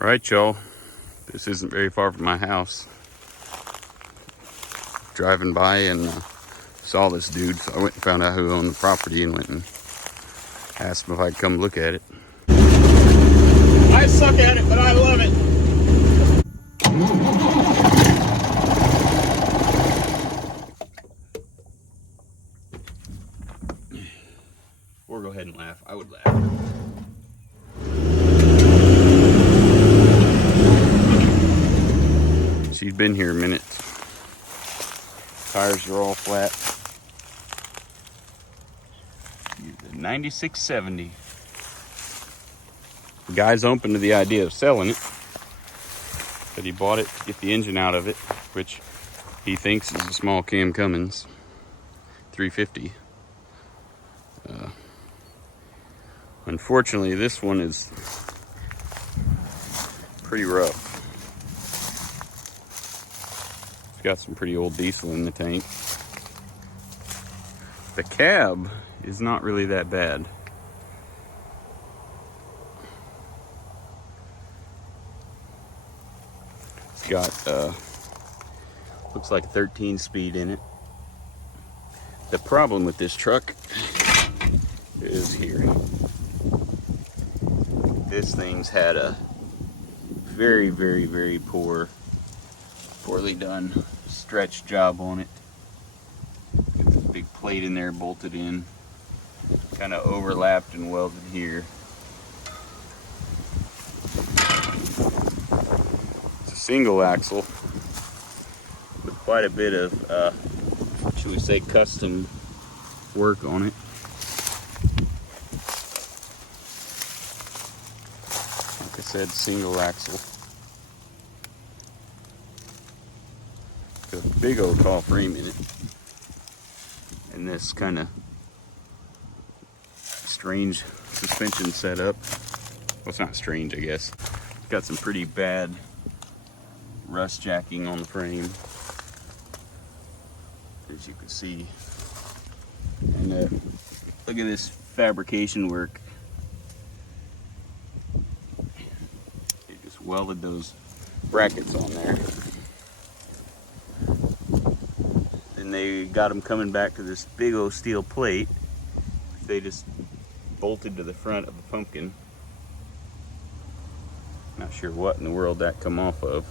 Alright, y'all. This isn't very far from my house. Driving by and saw this dude, so I went and found out who owned the property and went and asked him if I'd come look at it. I suck at it, but I love it. Or go ahead and laugh. I would laugh. She's been here a minute. Tires are all flat. 9670. The guy's open to the idea of selling it, but he bought it to get the engine out of it, which he thinks is a small cam Cummins 350. Unfortunately, this one is pretty rough. It's got some pretty old diesel in the tank. The cab is not really that bad. It's got looks like 13 speed in it. The problem with this truck is here. This thing's had a very poorly done stretch job on it. Got this big plate in there bolted in, kind of overlapped and welded here. It's a single axle with quite a bit of should we say custom work on it. Like I said, single axle. Got a big old tall frame in it. And this kind of strange suspension setup. Well, it's not strange, I guess. It's got some pretty bad rust jacking on the frame, as you can see. And look at this fabrication work. They just welded those brackets on there. And they got them coming back to this big old steel plate. They just bolted to the front of the pumpkin. Not sure what in the world that come off of,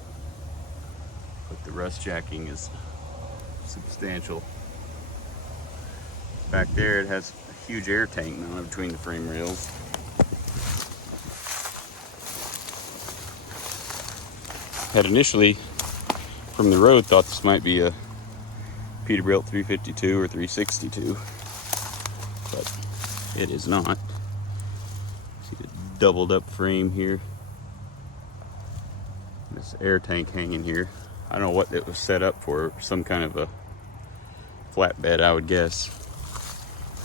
but the rust jacking is substantial. Back there it has a huge air tank mounted between the frame rails. Had initially, from the road, thought this might be a Peterbilt 352 or 362, but it is not. See the doubled up frame here. This air tank hanging here. I don't know what it was set up for, some kind of a flatbed, I would guess.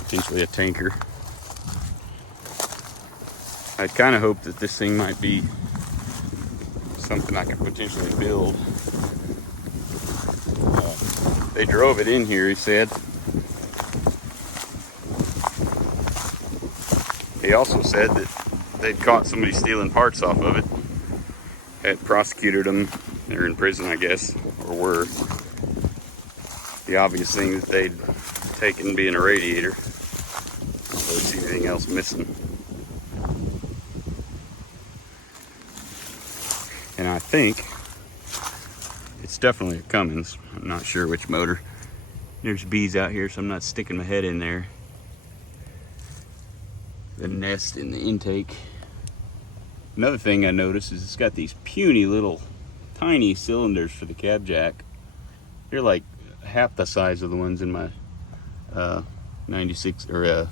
Potentially a tanker. I'd kind of hoped that this thing might be something I could potentially build. They drove it in here, he said. He also said that they'd caught somebody stealing parts off of it. Had prosecuted them. They're in prison, I guess, or were. The obvious thing that they'd taken being a radiator. I don't really see anything else missing. And I think it's definitely a Cummins. I'm not sure which motor. There's bees out here, so I'm not sticking my head in there. The nest in the intake. Another thing I noticed is it's got these puny little tiny cylinders for the cab jack. They're like half the size of the ones in my 96 or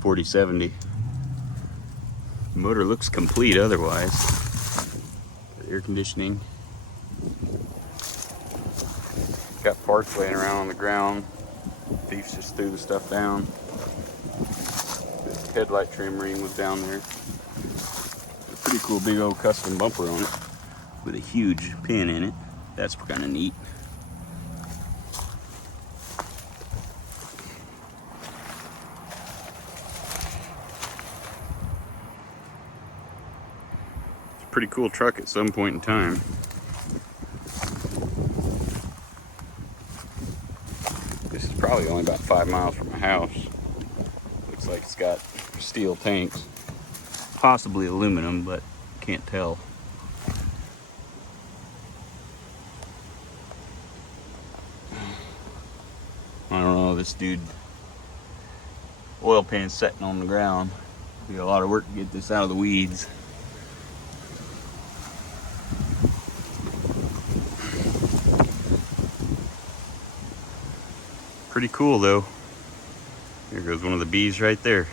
4070. The motor looks complete otherwise. Air conditioning. Got parts laying around on the ground. Thieves just threw the stuff down. The headlight trim ring was down there. A pretty cool big old custom bumper on it with a huge pin in it. That's kind of neat. pretty cool truck at some point in time. This is probably only about 5 miles from my house. Looks like it's got steel tanks. Possibly aluminum, but can't tell. I don't know, this dude, oil pan setting on the ground. Be a lot of work to get this out of the weeds. Pretty cool though. Here goes one of the bees right there.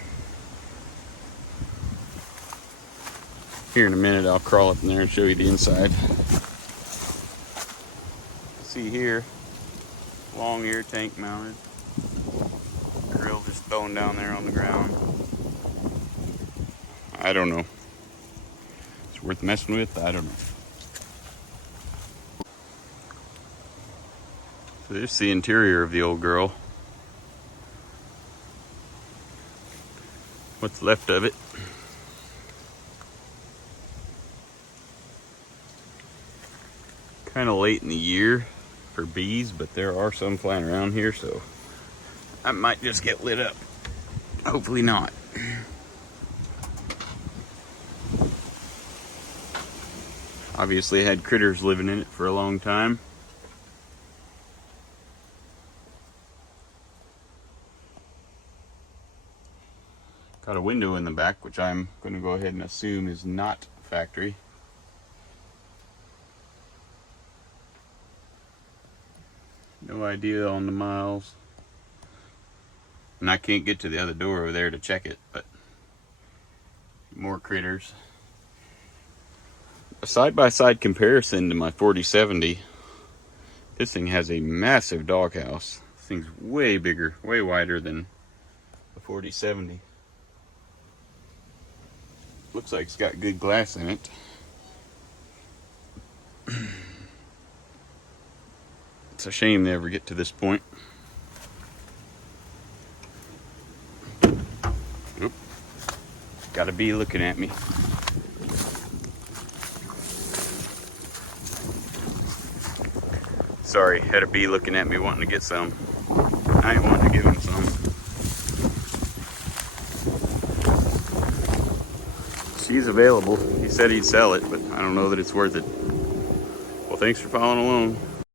Here in a minute I'll crawl up in there and show you the inside. See here, long ear tank mounted. Grill just thrown down there on the ground. I don't know. It's worth messing with, I don't know. So there's the interior of the old girl. What's left of it. Kind of late in the year for bees, but there are some flying around here, so I might just get lit up. Hopefully not. Obviously had critters living in it for a long time. Got a window in the back, which I'm going to go ahead and assume is not factory. No idea on the miles. And I can't get to the other door over there to check it, but more critters. A side-by-side comparison to my 4070. This thing has a massive doghouse. This thing's way bigger, way wider than the 4070. Looks like it's got good glass in it. It's a shame they ever get to this point. Oop. Got a bee looking at me. Sorry, had a bee looking at me wanting to get some. I ain't wanting to give him some. She's available. He said he'd sell it, but I don't know that it's worth it. Well, thanks for following along.